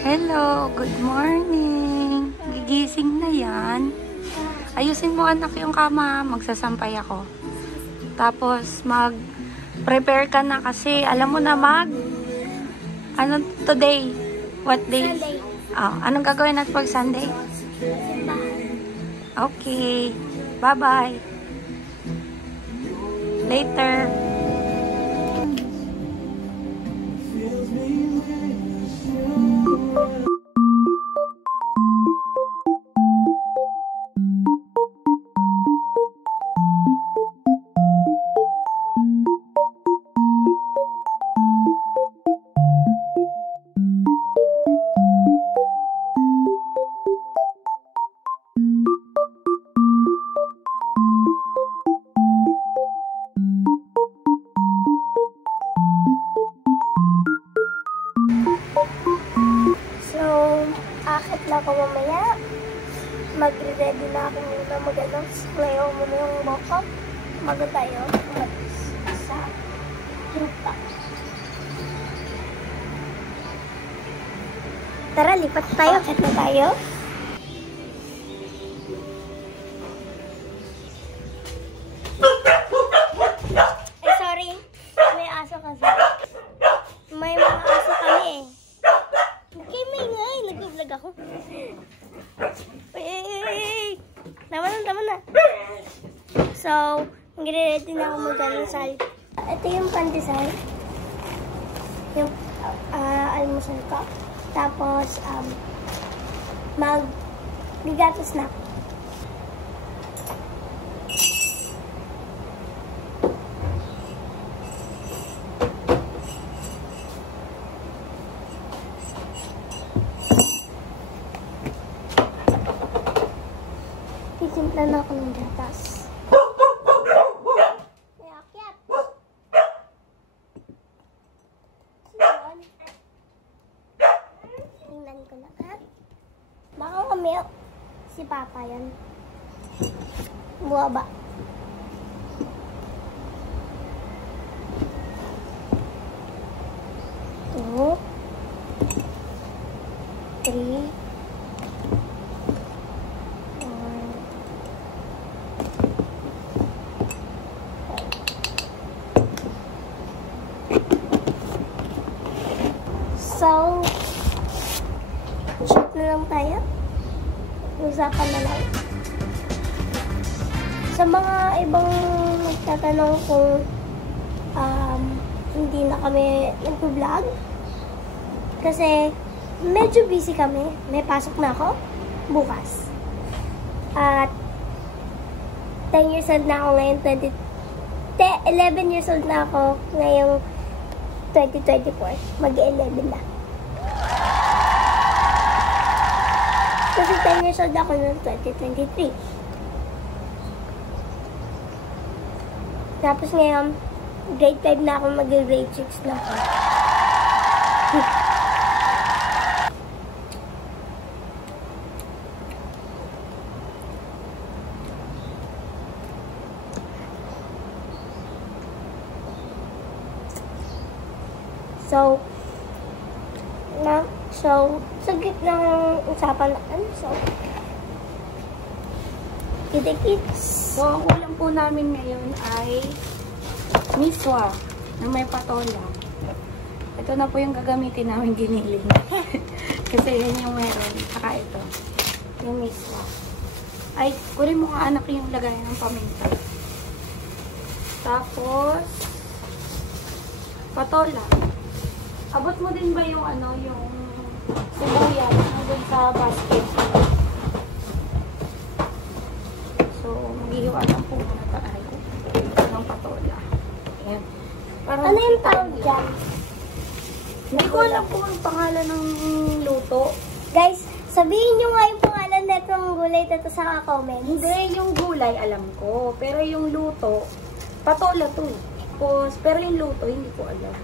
Hello, good morning. Gigising na yan. Ayusin mo anak yung kama, magsasampay ako. Tapos mag-prepare ka na kasi alam mo na ano today? What day? Sunday. Oh, anong gagawin natin pag Sunday? Okay. Bye-bye. Later. Akit na ako mamaya. Magre-ready na ako muna mag-ano. Ngayon muna yung bokop. Bago tayo sa grupa. Tara, lipat tayo. Akit na tayo. Ay, sorry. May aso kasi. May mga aso kami eh. Okay, may nga eh. Nag-vlog ako. Tama na. So, magre-ready na ako mag-almusal. Ito yung pandesal. Yung almusal ko. Tapos, mag-bigatos na. Simpla na ako ng gatas. May akyat. Saan? Tingnan ko na ha. Baka kamil. Si Papa yan. Buwaba. Two. 3. So, shoot na lang tayo. Usapan na lang. Sa mga ibang nagtatanong kung hindi na kami nag-vlog, kasi medyo busy kami. May pasok na ako bukas. At 10 years old na ako ngayon, 11 years old na ako ngayong 2024. Mag-11 na. Kasi 10 years old ako noong 2023. Tapos ngayon, grade 5 na ako, mag-grade 6 na ako. Sa gitna ng usapan natin, kita-kits. So, ang ulam po namin ngayon ay miswa na may patola. Ito na po yung gagamitin namin giniling. Kasi yan yung meron. Saka ito, yung miswa. Ay, kunin mo nga anak yung lagay ng paminta. Tapos, patola. Abot mo din ba yung ano, yung sibuyas na dun sa basket? So, maghihiwa lang po muna tayo ng patola. Ayan. Ano yung tawag dyan? Hindi ko alam kung ang pangalan ng luto. Guys, sabihin nyo nga yung pangalan na itong gulay dito sa comments. Hindi, yung gulay alam ko. Pero yung luto, patola to. Pero yung luto, hindi ko alam.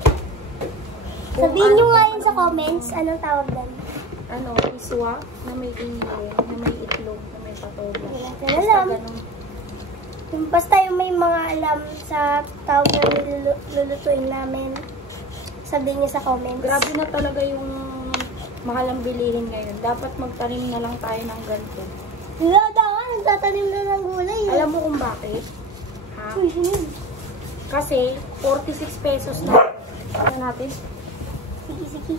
Sabihin nyo nga yun sa comments, anong tawag doon? Ano, iswa na may iniling, na may itlog, na may patola. Alam. Basta yung may mga alam sa tawag na lulutuin namin, sabihin nyo sa comments. Grabe na talaga yung mahal ang bilihin ngayon. Dapat magtanim na lang tayo ng ganito. Wala daw, nagtatanim na ng gulay. Alam mo kung bakit? Ha? Kasi 46 pesos na. Ano natin? Sige.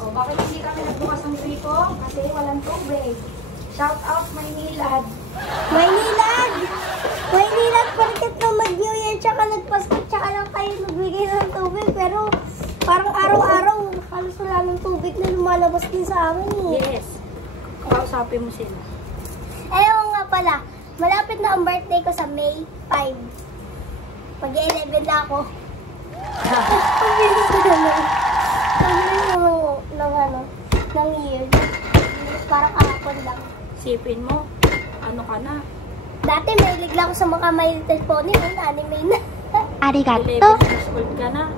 O, bakit hindi kami nagbukas ng gripo? Kasi walang tubig. Shout out Maynilad. Maynilad, porket na mag-New Year, tsaka nagpasko, tsaka lang kayo nagbigay ng tubig. Pero parang araw-araw, halos wala ng tubig na lumalabas din sa amin eh. Yes. Kausapin mo sila. Ayaw nga pala, malapit na ang birthday ko sa May 5. Mag-11 na ako. Ang bilis ko naman. Ang bilis ng year. Parang kahapon lang. Sipin mo, ano ka na? Dati mahilig lang ako sa mga My Little Pony. Ngayon, anime na. 11 years old ka na.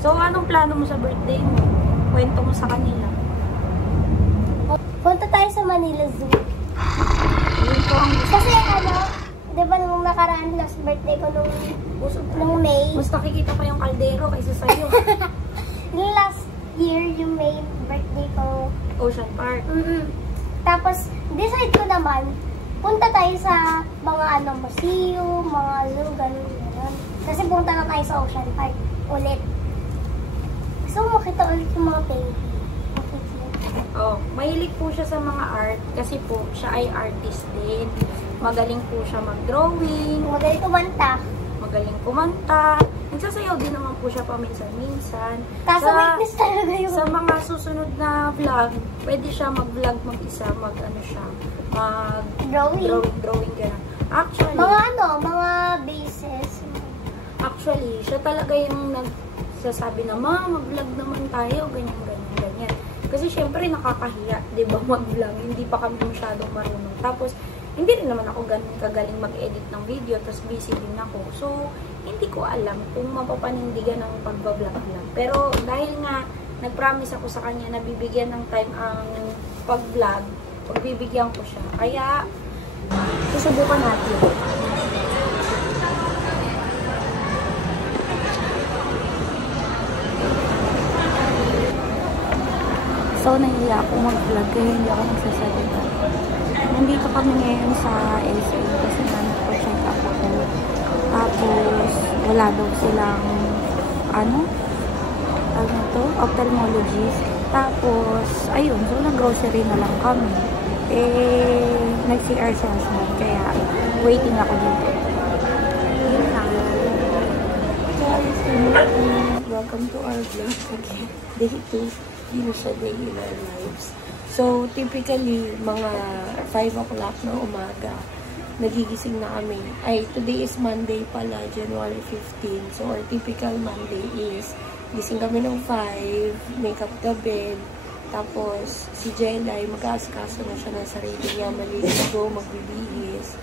So, anong plano mo sa birthday mo? Kwento mo sa kanila. Punta tayo sa Manila Zoo. Yun po ang Kasi di ba nung nakaraan last birthday ko nung May? mas nakikita pa yung kaldero kaysa sa'yo. Nung last year, yung May birthday ko. Ocean Park. Tapos, decide ko naman, punta tayo sa mga museum, mga zoo, ganun. Kasi punta na tayo sa Ocean Park ulit. So, makita ulit yung mga penguin. Oh, mahilig po siya sa mga art kasi po siya ay artist din. Magaling po siya mag-drawing. Magaling kumanta. Magaling kumanta. Nagsasayaw din naman po siya paminsan-minsan. Kaso weakness talaga yun. Sa mga susunod na vlog, pwede siya mag-vlog mag-isa, drawing gano'n. Actually, mga bases. Actually, siya talaga yung nagsasabi na, mag-vlog naman tayo, ganyan. Kasi syempre nakakahiya, 'di ba, mag-vlog, hindi pa kami masyadong marunong. Tapos hindi rin naman ako ganun kagaling mag-edit ng video, tapos busy din ako. So, hindi ko alam kung mapapanindigan ng pagba-vlog. Pero dahil nga nag-promise ako sa kanya na bibigyan ng time ang pag-vlog, pagbibigyan ko siya. Kaya susubukan natin. So, nahiya ako mag-vlog kaya hindi ako magsasalita. Nandito kami ngayon sa LCA kasi nandito check up ako wala daw silang, ophthalmologist. Tapos, ayun, so nag-grocery na lang kami. Nag-CR si husband, kaya waiting ako dito. Yun lang. Guys, welcome to our vlog again. Day 2, yun siya day in our lives. So, typically, mga 5 o'clock na umaga, nagigising na kami. Today is Monday pala, January 15. So, our typical Monday is, gising kami ng 5, make up the bed, tapos si Jelay, mag-aaskaso na siya ng sarili niya, maligo, magbibihis,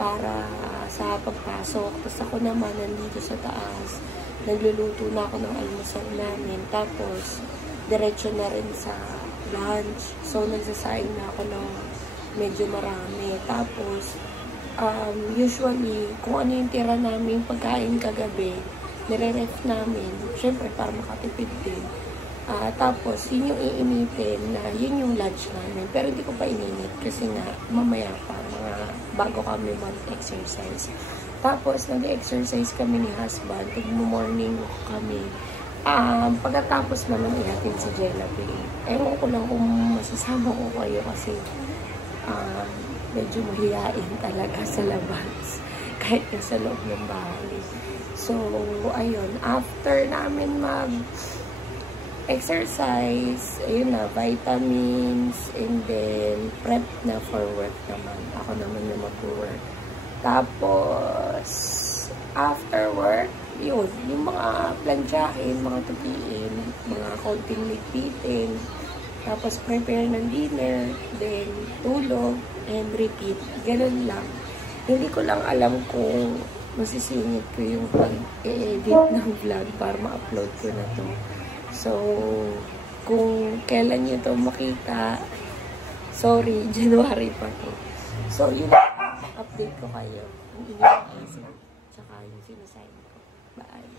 para sa pagpasok. Tapos ako naman, nandito sa taas, nagluluto na ako ng almusal namin. Tapos, diretso na rin sa lunch. So, nagsasaing na ako ng medyo marami. Tapos, usually, kung ano yung tira namin pagkain kagabi, nire-ref namin. Siyempre, para makatipid din. Tapos, yun yung iinitin na yun yung lunch namin. Pero hindi ko pa ininit kasi nga, mamaya pa, bago kami mag-exercise. Tapos, nag-exercise kami ni husband. Pag-morning walk kami. Pagkatapos naman ihatid si Jelly. Ewan ko lang kung masasama ko kayo kasi medyo mahihain talaga sa labas. Kahit sa loob ng bahay. So, ayun. After namin mag-exercise, ayun na, vitamins, and then prep na for work naman. Ako naman na mag-work. Tapos, after work, yun, yung mga planchahin, mga tupiin, mga konting ligpitin, tapos prepare ng dinner, then tulog, and repeat. Ganun lang. Hindi ko lang alam kung masisingit ko yung pag-edit ng vlog para ma-upload ko na to. So, kung kailan nyo to makita, sorry, January pa to. So, yun, update ko kayo kung inyong isip, tsaka yung sinasayin ko. Bye!